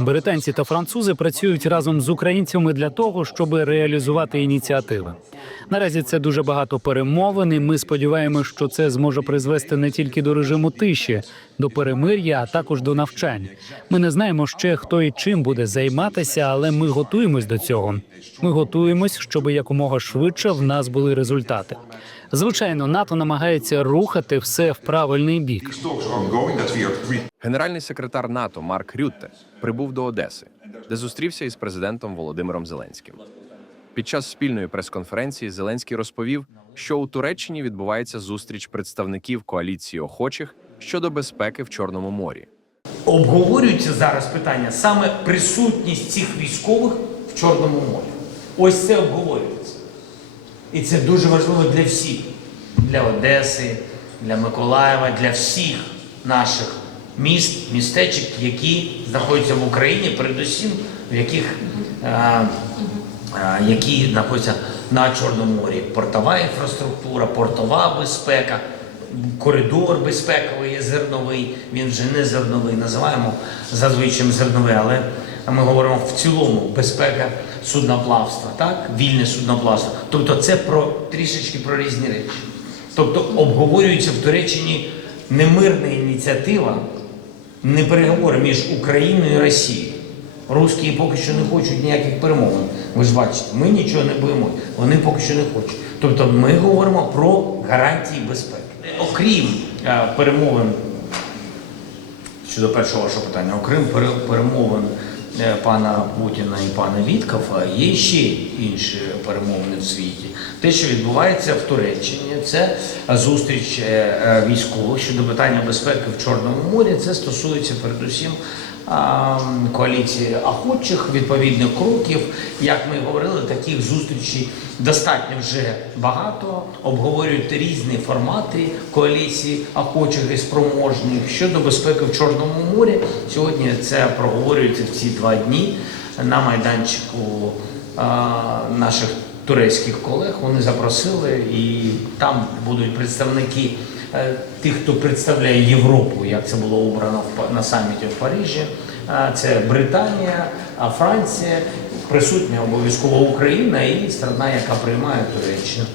Британці та французи працюють разом з українцями для того, щоб реалізувати ініціативи. Наразі це дуже багато перемовин. і Ми сподіваємося, що це зможе призвести не тільки до режиму тиші, до перемир'я, а також до навчань. Ми не знаємо ще хто і чим буде займатися, але ми готуємось до цього. Ми готуємось, щоб якомога швидше в нас були результати. Звичайно, НАТО намагається рухати все в правильний бік. Генеральний секретар НАТО Марк Рютте прибув до Одеси, де зустрівся із президентом Володимиром Зеленським. Під час спільної прес-конференції Зеленський розповів, що у Туреччині відбувається зустріч представників коаліції охочих щодо безпеки в Чорному морі. обговорюється зараз питання саме присутність цих військових в Чорному морі. Ось це обговорюється. І це дуже важливо для всіх, для Одеси, для Миколаєва, для всіх наших міст, містечок, які знаходяться в Україні, передусім в яких е, які знаходяться на Чорному морі. Портова інфраструктура, портова безпека, коридор безпековий зерновий. Він вже не зерновий, називаємо зазвичай зерновий, але ми говоримо в цілому безпека судноплавства, так? Вільне судноплавство. Тобто це про трішечки про різні речі. Тобто обговорюється в Туреччині не мирна ініціатива, не переговори між Україною і Росією. Русські поки що не хочуть ніяких перемовин. Ви ж бачите, ми нічого не боїмо, вони поки що не хочуть. Тобто ми говоримо про гарантії безпеки. Окрім е, перемовин щодо першого вашого питання, окрім пере- перемовин е, пана Путіна і пана Віткофа, є ще інші перемовини в світі. Те, що відбувається в Туреччині, це зустріч е, е, військових щодо питання безпеки в Чорному морі. Це стосується передусім коаліції охочих відповідних кроків. Як ми говорили, таких зустрічей достатньо вже багато. Обговорюють різні формати коаліції охочих і спроможних щодо безпеки в Чорному морі. Сьогодні це проговорюється в ці два дні на майданчику наших турецьких колег. Вони запросили, і там будуть представники тих, хто представляє Європу, як це було обрано на саміті в Парижі. Е, Це Британія, Франція, присутня обов'язково Україна і страна, яка приймає Туреччину.